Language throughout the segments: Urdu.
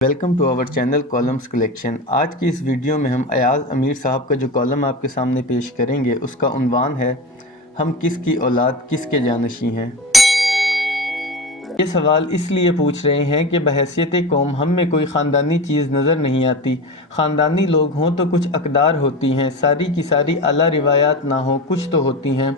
Welcome to our channel columns collection. آج کی اس ویڈیو میں ہم ایاز امیر صاحب کا جو کالم آپ کے سامنے پیش کریں گے اس کا عنوان ہے ہم کس کی اولاد کس کے جانشیں ہیں۔ یہ سوال اس لیے پوچھ رہے ہیں کہ بحیثیت قوم ہم میں کوئی خاندانی چیز نظر نہیں آتی۔ خاندانی لوگ ہوں تو کچھ اقدار ہوتی ہیں، ساری کی ساری اعلیٰ روایات نہ ہوں، کچھ تو ہوتی ہیں۔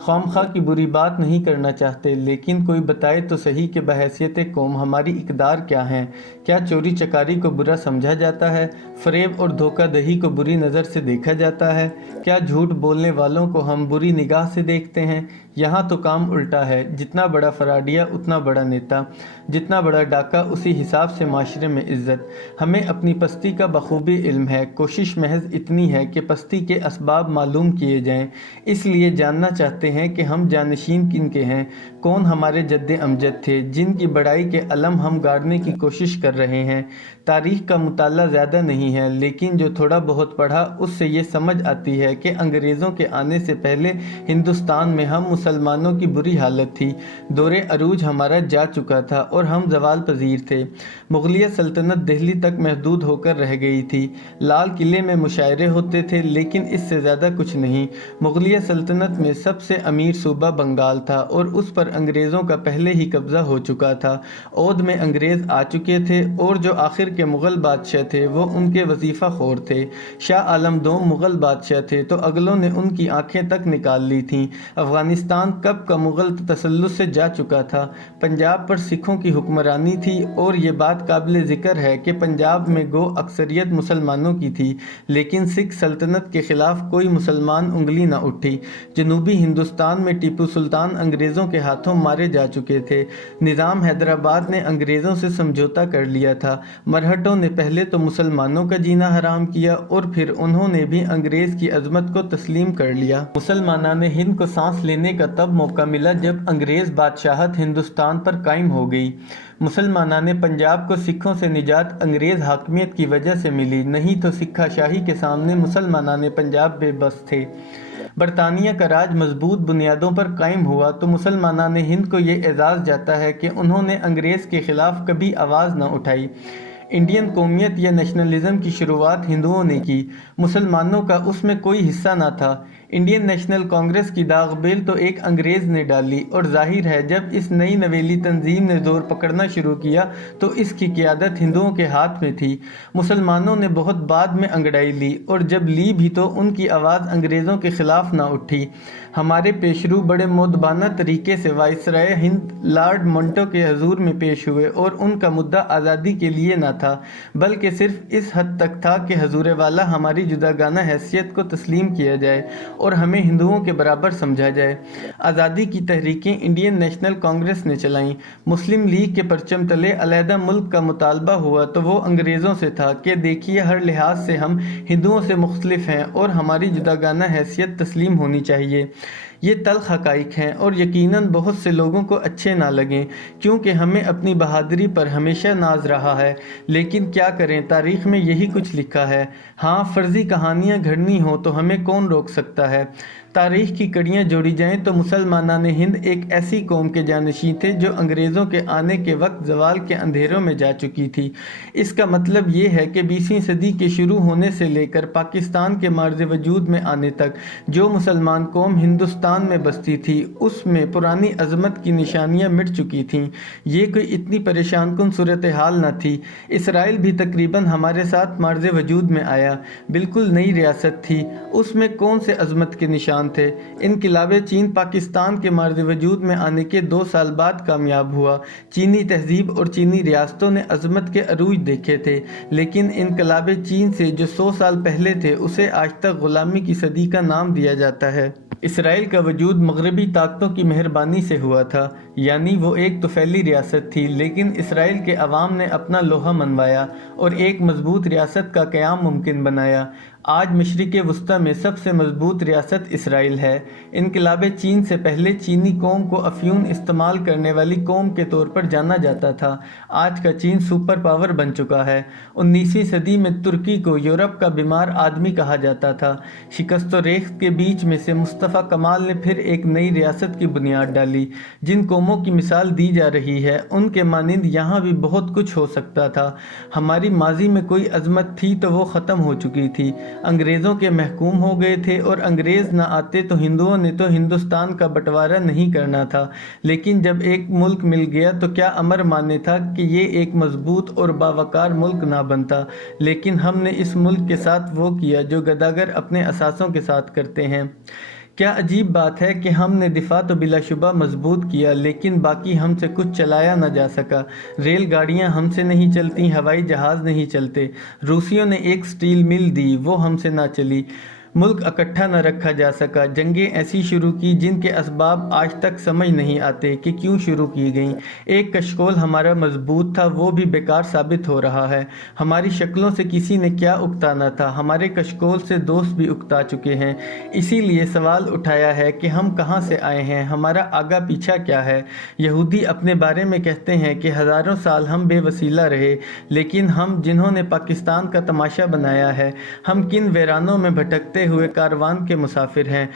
خواہ کی بری بات نہیں کرنا چاہتے، لیکن کوئی بتائے تو صحیح کہ بحیثیت قوم ہماری اقدار کیا ہیں۔ کیا چوری چکاری کو برا سمجھا جاتا ہے؟ فریب اور دھوکہ دہی کو بری نظر سے دیکھا جاتا ہے؟ کیا جھوٹ بولنے والوں کو ہم بری نگاہ سے دیکھتے ہیں؟ یہاں تو کام الٹا ہے، جتنا بڑا فراڈیا اتنا بڑا نیتا، جتنا بڑا ڈاکہ اسی حساب سے معاشرے میں عزت۔ ہمیں اپنی پستی کا بخوبی علم ہے، کوشش محض اتنی ہے کہ پستی کے اسباب معلوم کیے جائیں۔ اس لیے جاننا چاہتے ہیں کہ ہم جانشین کن کے ہیں، کون ہمارے جد امجد تھے، جن کی بڑائی کے علم ہم گاڑنے کی کوشش کر رہے ہیں۔ تاریخ کا مطالعہ زیادہ نہیں ہے، لیکن جو تھوڑا بہت پڑھا اس سے یہ سمجھ آتی ہے کہ انگریزوں کے آنے سے پہلے ہندوستان میں ہم مسلمانوں کی بری حالت تھی۔ دور عروج ہمارا جا چکا تھا اور ہم زوال پذیر تھے۔ مغلیہ سلطنت دہلی تک محدود ہو کر رہ گئی تھی۔ لال قلعے میں مشاعرے ہوتے تھے، لیکن اس سے زیادہ کچھ نہیں۔ مغلیہ سلطنت میں سب سے امیر صوبہ بنگال تھا اور اس پر انگریزوں کا پہلے ہی قبضہ ہو چکا تھا۔ اودھ میں انگریز آ چکے تھے اور جو آخر کے مغل بادشاہ تھے وہ ان کے وظیفہ خور تھے۔ شاہ عالم دوم مغل بادشاہ تھے تو اگلوں نے ان کی آنکھیں تک نکال لی تھیں۔ افغانستان کب کا مغل تسلط سے جا چکا تھا۔ پنجاب پر سکھوں کی حکمرانی تھی اور یہ بات قابل ذکر ہے کہ پنجاب میں گو اکثریت مسلمانوں کی تھی، لیکن سکھ سلطنت کے خلاف کوئی مسلمان انگلی نہ اٹھی۔ جنوبی ہندوستان میں ٹیپو سلطان انگریزوں کے ہاتھوں مارے جا چکے تھے۔ نظام حیدرآباد نے انگریزوں سے سمجھوتا کر لیا تھا۔ مرہٹوں نے پہلے تو مسلمانوں کا جینا حرام کیا اور پھر انہوں نے بھی انگریز کی عظمت کو تسلیم کر لیا۔ مسلمانان ہند کو سانس لینے کا تب موقع ملا جب انگریز بادشاہت ہندوستان پر قائم ہو گئی۔ مسلمانان پنجاب کو سکھوں سے نجات انگریز حاکمیت کی وجہ سے ملی، نہیں تو سکھا شاہی کے سامنے مسلمانان پنجاب بے بس تھے۔ برطانیہ کا راج مضبوط بنیادوں پر قائم ہوا تو مسلمانان ہند کو یہ اعزاز جاتا ہے کہ انہوں نے انگریز کے خلاف کبھی آواز نہ اٹھائی۔ انڈین قومیت یا نیشنلزم کی شروعات ہندوؤں نے کی، مسلمانوں کا اس میں کوئی حصہ نہ تھا۔ انڈین نیشنل کانگریس کی داغ بیل تو ایک انگریز نے ڈالی، اور ظاہر ہے جب اس نئی نویلی تنظیم نے زور پکڑنا شروع کیا تو اس کی قیادت ہندوؤں کے ہاتھ میں تھی۔ مسلمانوں نے بہت بعد میں انگڑائی لی، اور جب لی بھی تو ان کی آواز انگریزوں کے خلاف نہ اٹھی۔ ہمارے پیشرو بڑے مؤدبانہ طریقے سے وائسرائے ہند لارڈ منٹو کے حضور میں پیش ہوئے، اور ان کا مدعا آزادی کے لیے نہ تھا، بلکہ صرف اس حد تک تھا کہ حضور والا ہماری جداگانہ حیثیت کو تسلیم کیا جائے اور ہمیں ہندوؤں کے برابر سمجھا جائے۔ آزادی کی تحریکیں انڈین نیشنل کانگریس نے چلائیں۔ مسلم لیگ کے پرچم تلے علیحدہ ملک کا مطالبہ ہوا تو وہ انگریزوں سے تھا کہ دیکھیے ہر لحاظ سے ہم ہندوؤں سے مختلف ہیں اور ہماری جداگانہ حیثیت تسلیم ہونی چاہیے۔ یہ تلخ حقائق ہیں اور یقیناً بہت سے لوگوں کو اچھے نہ لگیں، کیونکہ ہمیں اپنی بہادری پر ہمیشہ ناز رہا ہے، لیکن کیا کریں، تاریخ میں یہی کچھ لکھا ہے۔ ہاں، فرضی کہانیاں گھڑنی ہوں تو ہمیں کون روک سکتا ہے۔ تاریخ کی کڑیاں جوڑی جائیں تو مسلمانان ہند ایک ایسی قوم کے جانشین تھے جو انگریزوں کے آنے کے وقت زوال کے اندھیروں میں جا چکی تھی۔ اس کا مطلب یہ ہے کہ 20ویں صدی کے شروع ہونے سے لے کر پاکستان کے معرض وجود میں آنے تک جو مسلمان قوم ہندوستان میں بستی تھی اس میں پرانی عظمت کی نشانیاں مٹ چکی تھیں۔ یہ کوئی اتنی پریشان کن صورتحال نہ تھی۔ اسرائیل بھی تقریباً ہمارے ساتھ معرض وجود میں آیا، بالکل نئی ریاست تھی، اس میں کون سے عظمت کے نشان تھے۔ انقلاب چین پاکستان کے معرض وجود میں آنے کے 2 سال بعد کامیاب ہوا۔ چینی تہذیب اور چینی ریاستوں نے عظمت کے عروج دیکھے تھے، لیکن انقلاب چین سے جو 100 سال پہلے تھے اسے آج تک غلامی کی صدی کا نام دیا جاتا ہے۔ اسرائیل کا وجود مغربی طاقتوں کی مہربانی سے ہوا تھا، یعنی وہ ایک طفیلی ریاست تھی، لیکن اسرائیل کے عوام نے اپنا لوہا منوایا اور ایک مضبوط ریاست کا قیام ممکن بنایا۔ آج مشرق وسطی میں سب سے مضبوط ریاست اسرائیل ہے۔ انقلاب چین سے پہلے چینی قوم کو افیون استعمال کرنے والی قوم کے طور پر جانا جاتا تھا۔ آج کا چین سپر پاور بن چکا ہے۔ 19ویں صدی میں ترکی کو یورپ کا بیمار آدمی کہا جاتا تھا۔ شکست و ریخت کے بیچ میں سے مصطفیٰ کمال نے پھر ایک نئی ریاست کی بنیاد ڈالی۔ جن قوموں کی مثال دی جا رہی ہے ان کے مانند یہاں بھی بہت کچھ ہو سکتا تھا۔ ہماری ماضی میں کوئی عظمت تھی تو وہ ختم ہو چکی تھی۔ انگریزوں کے محکوم ہو گئے تھے اور انگریز نہ آتے تو ہندوؤں نے تو ہندوستان کا بٹوارہ نہیں کرنا تھا، لیکن جب ایک ملک مل گیا تو کیا امر مانے تھا کہ یہ ایک مضبوط اور باوقار ملک نہ بنتا، لیکن ہم نے اس ملک کے ساتھ وہ کیا جو گداگر اپنے اثاثوں کے ساتھ کرتے ہیں۔ کیا عجیب بات ہے کہ ہم نے دفاع تو بلا شبہ مضبوط کیا، لیکن باقی ہم سے کچھ چلایا نہ جا سکا۔ ریل گاڑیاں ہم سے نہیں چلتی، ہوائی جہاز نہیں چلتے۔ روسیوں نے ایک سٹیل مل دی، وہ ہم سے نہ چلی۔ ملک اکٹھا نہ رکھا جا سکا۔ جنگیں ایسی شروع کی جن کے اسباب آج تک سمجھ نہیں آتے کہ کیوں شروع کی گئیں۔ ایک کشکول ہمارا مضبوط تھا، وہ بھی بیکار ثابت ہو رہا ہے۔ ہماری شکلوں سے کسی نے کیا اکتانا تھا، ہمارے کشکول سے دوست بھی اکتا چکے ہیں۔ اسی لیے سوال اٹھایا ہے کہ ہم کہاں سے آئے ہیں، ہمارا آگا پیچھا کیا ہے۔ یہودی اپنے بارے میں کہتے ہیں کہ ہزاروں سال ہم بے وسیلہ رہے، لیکن ہم جنہوں نے پاکستان کا تماشا بنایا ہے، ہم کن ویرانوں میں بھٹکتے ہوئے کاروان کے مسافر ہیں۔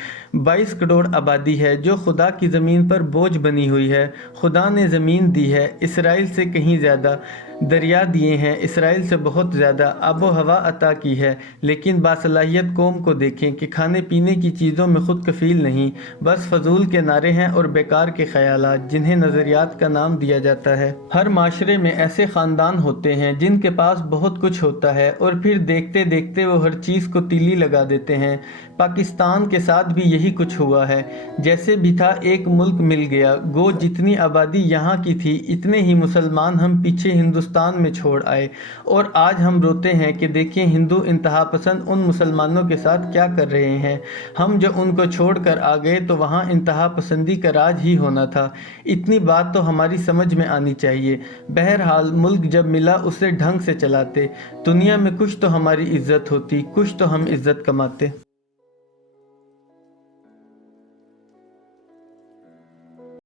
22 کروڑ آبادی ہے جو خدا کی زمین پر بوجھ بنی ہوئی ہے۔ خدا نے زمین دی ہے، اسرائیل سے کہیں زیادہ، دریا دیے ہیں، اسرائیل سے بہت زیادہ، آب و ہوا عطا کی ہے، لیکن باصلاحیت قوم کو دیکھیں کہ کھانے پینے کی چیزوں میں خود کفیل نہیں، بس فضول کے نعرے ہیں اور بیکار کے خیالات جنہیں نظریات کا نام دیا جاتا ہے۔ ہر معاشرے میں ایسے خاندان ہوتے ہیں جن کے پاس بہت کچھ ہوتا ہے اور پھر دیکھتے دیکھتے وہ ہر چیز کو تیلی لگا دیتے ہیں۔ پاکستان کے ساتھ بھی یہی کچھ ہوا ہے۔ جیسے بھی تھا ایک ملک مل گیا، گو جتنی آبادی یہاں کی تھی اتنے ہی مسلمان ہم پیچھے ہندوستان میں چھوڑ آئے، اور آج ہم روتے ہیں کہ دیکھیں ہندو انتہا پسند ان مسلمانوں کے ساتھ کیا کر رہے ہیں۔ ہم جو ان کو چھوڑ کر آ گئے تو وہاں انتہا پسندی کا راج ہی ہونا تھا۔ اتنی بات تو ہماری سمجھ میں آنی چاہیے۔ بہرحال ملک جب ملا اسے ڈھنگ سے چلاتے، دنیا میں کچھ تو ہماری عزت ہوتی، کچھ تو ہم عزت کماتے۔